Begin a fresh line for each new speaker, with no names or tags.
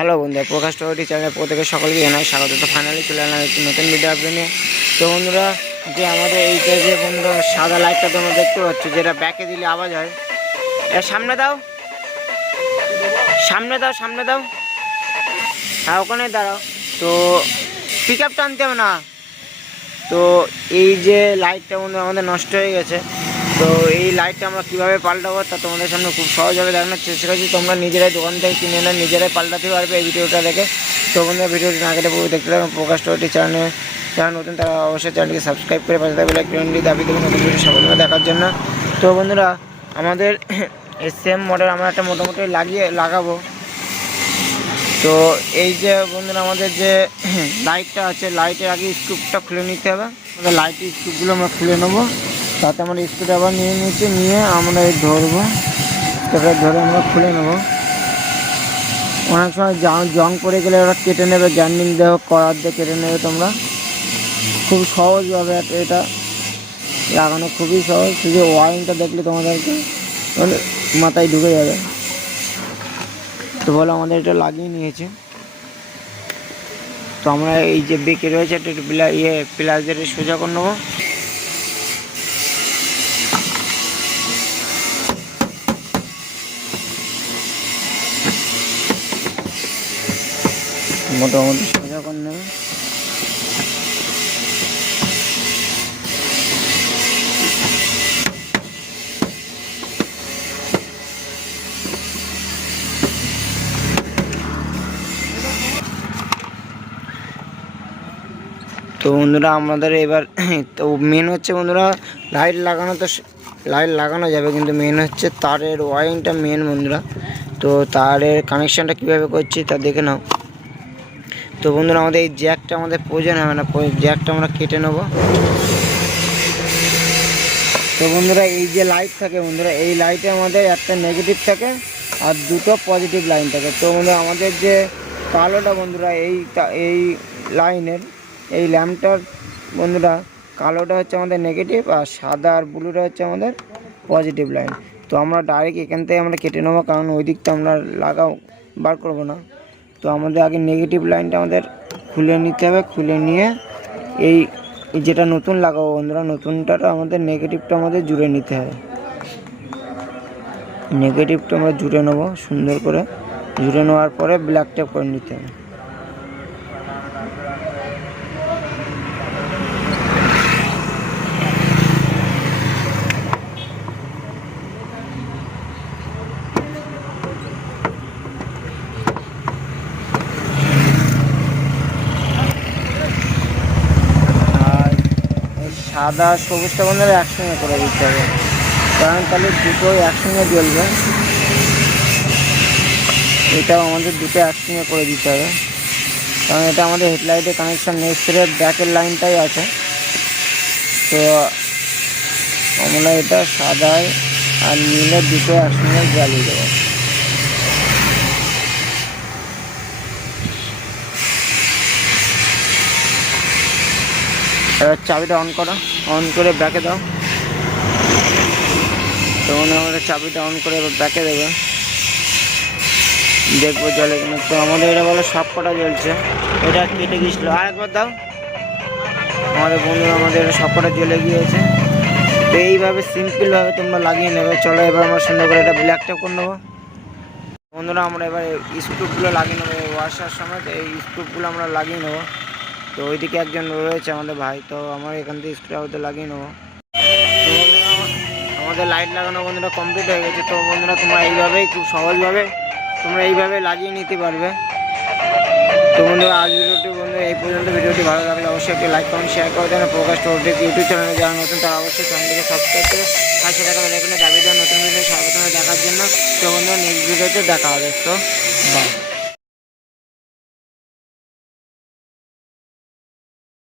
Hello বন্ধুরা, প্রকাশ টোয়েটি চ্যানেলের প্রত্যেকের সকলকে জানাই স্বাগত। তো ফাইনালি চলে এলাম একটি নতুন ভিডিও আপনি নিয়ে। তো বন্ধুরা, যে আমাদের এইটা যে বন্ধুরা সাদা লাইটটা তোমরা দেখতে পাচ্ছ, যেটা ব্যাকে দিলে আওয়াজ হয় এর সামনে দাও। সামনে দাও সামনে দাও। হ্যাঁ ওখানে দাঁড়াও। তো পিক আপ টানতে হবে না। তো এই যে লাইটটা বন্ধু আমাদের নষ্ট হয়ে গেছে। তো এই লাইটটা আমরা কীভাবে পাল্টাবো তা তোমাদের সামনে খুব সহজভাবে দেখানোর চেষ্টা করছি। তোমরা নিজেরাই দোকান থেকে কিনে এনে নিজেরাই পাল্টাতে পারবে এই ভিডিওটা দেখে। তো বন্ধুরা, ভিডিওটি না কেটে দেখতে থাকুন প্রকাশ টোয়েটি চ্যানেলে যারা নতুন, তারা অবশ্যই চ্যানেলকে সাবস্ক্রাইব করে পাশে থাকবে লাইক দাবি দেবেন নতুন ভিডিও সবাই দেখার জন্য। তো বন্ধুরা, আমাদের সেম মডেল আমরা একটা মোটামুটি লাগিয়ে লাগাবো। তো এই যে বন্ধুরা, আমাদের যে লাইটটা আছে লাইটের আগে স্ক্রুপটা খুলে নিতে হবে। লাইটের স্ক্রুপগুলো আমরা খুলে নেব। তাতে আমরা স্ক্রুটা আবার নিয়ে নিচ্ছি নিয়ে আমরা এই ধরবো। তারপরে ধরে আমরা খুলে নেব। অনেক সময় জং- পড়ে গেলে ওরা কেটে নেবে, গ্যান্ডিং দেহ করার দিয়ে কেটে নেবে তোমরা। খুব সহজভাবে এটা- এটা লাগানো খুবই সহজ, শুধু ওয়ারিংটা দেখলে তোমাদেরকে মাথায় ঢুকে যাবে। তো বলো আমাদের এটা লাগিয়ে নিয়েছে। তো আমরা এই যে বেঁকে রয়েছে, এটা একটু পিলা ইয়ে প্লাস দিয়ে সোজা করে নেব। মোটামুটি। সোজা করে নেবে তো বন্ধুরা, আমাদের এবার, তো মেন হচ্ছে বন্ধুরা লাইট লাগানো তো লাইট লাগানো যাবে, কিন্তু মেন হচ্ছে তারের ওয়ারিংটা মেন বন্ধুরা। তো তারের কানেকশানটা কীভাবে করছি তা দেখে নাও। তো বন্ধুরা, আমাদের এই জ্যাকটা আমাদের প্রয়োজন হবে না জ্যাকটা আমরা কেটে নেব। তো বন্ধুরা, এই যে লাইট থাকে বন্ধুরা, এই লাইটে আমাদের একটা নেগেটিভ থাকে আর দুটো পজিটিভ লাইন থাকে। তো বন্ধুরা, আমাদের যে কালোটা বন্ধুরা, এই এই লাইনের এই ল্যাম্পটার বন্ধুরা, কালোটা হচ্ছে আমাদের নেগেটিভ আর সাদা আর ব্লুটা হচ্ছে আমাদের পজিটিভ লাইন তো আমরা ডাইরেক্ট এখান থেকে আমরা কেটে নেব, কারণ ওই দিকটা আমরা লাগাও বার করব না। তো আমাদের আগে নেগেটিভ লাইনটা আমাদের খুলে নিতে হবে, খুলে নিয়ে এই যেটা নতুন লাগাবো বন্ধুরা নতুনটা আমাদের নেগেটিভটা আমাদের জুড়ে নিতে হবে। নেগেটিভটা আমরা জুড়ে নেব সুন্দর করে, জুড়ে নেওয়ার পরে ব্ল্যাক টেপ করে নিতে হবে আর এই সাদা সবুজটা বন্ধুরা একসঙ্গে করে দিতে হবে। কারণ তাহলে দুটোই একসঙ্গে জ্বলবে। এটাও আমাদের দুটো একসঙ্গে করে দিতে হবে। কারণ এটা আমাদের হেডলাইটের কানেকশান নেক্সটের ব্যাকের লাইনটাই আছে। তো আমরা এটা সাদায় আর নীলে দুটো একসঙ্গে জ্বালিয়ে দেবো। এবার চাবিটা অন করো। অন করে ব্যাকে দাও। তখন আমাদের চাবিটা অন করে এবার ব্যাকে দেবে। দেখব জলে কিনা। তো আমাদের এটা বলে সব কটা জ্বলছে। এটা কেটে গিয়েছিল। আর একবার দাও। আমাদের বন্ধু আমাদের সব কটা জ্বলে গিয়েছে। তো এইভাবে সিম্পলভাবে তোমরা লাগিয়ে নেবে। চলো এবার আমরা সুন্দর করে এটা ব্ল্যাক টেপ করে নেব। বন্ধুরা, আমরা এবার স্ক্রুপগুলো লাগিয়ে নেব। ওয়াশার সময় এই স্ক্রুপগুলো আমরা লাগিয়ে নেব। তো ওইদিকে একজন রয়েছে আমাদের ভাই, তো আমার এখান থেকে স্ক্রু হয়তো লাগিয়ে নেব। আমাদের লাইট লাগানো বন্ধুরা কমপ্লিট হয়ে গেছে। তো বন্ধুরা, তোমরা এইভাবেই খুব সহজভাবে তোমরা এইভাবে লাগিয়ে নিতে পারবে। তো বন্ধুরা, আজ ভিডিওটি বন্ধু এই পর্যন্ত। ভিডিওটি ভালো লাগলে অবশ্যই একটি লাইক কমেন্ট শেয়ার করে দেন। প্রকাশ টোটেক ইউটিউব চ্যানেলে যারা নতুন, তারা অবশ্যই চ্যানেলটিকে সাবস্ক্রাইব করে পাশে থাকা বেলাইকনে দাবি দেওয়া নতুন ভিডিও স্বাগত দেখার জন্য। তো বন্ধুরা নেক্সট ভিডিওতে দেখা হবে। তো বাই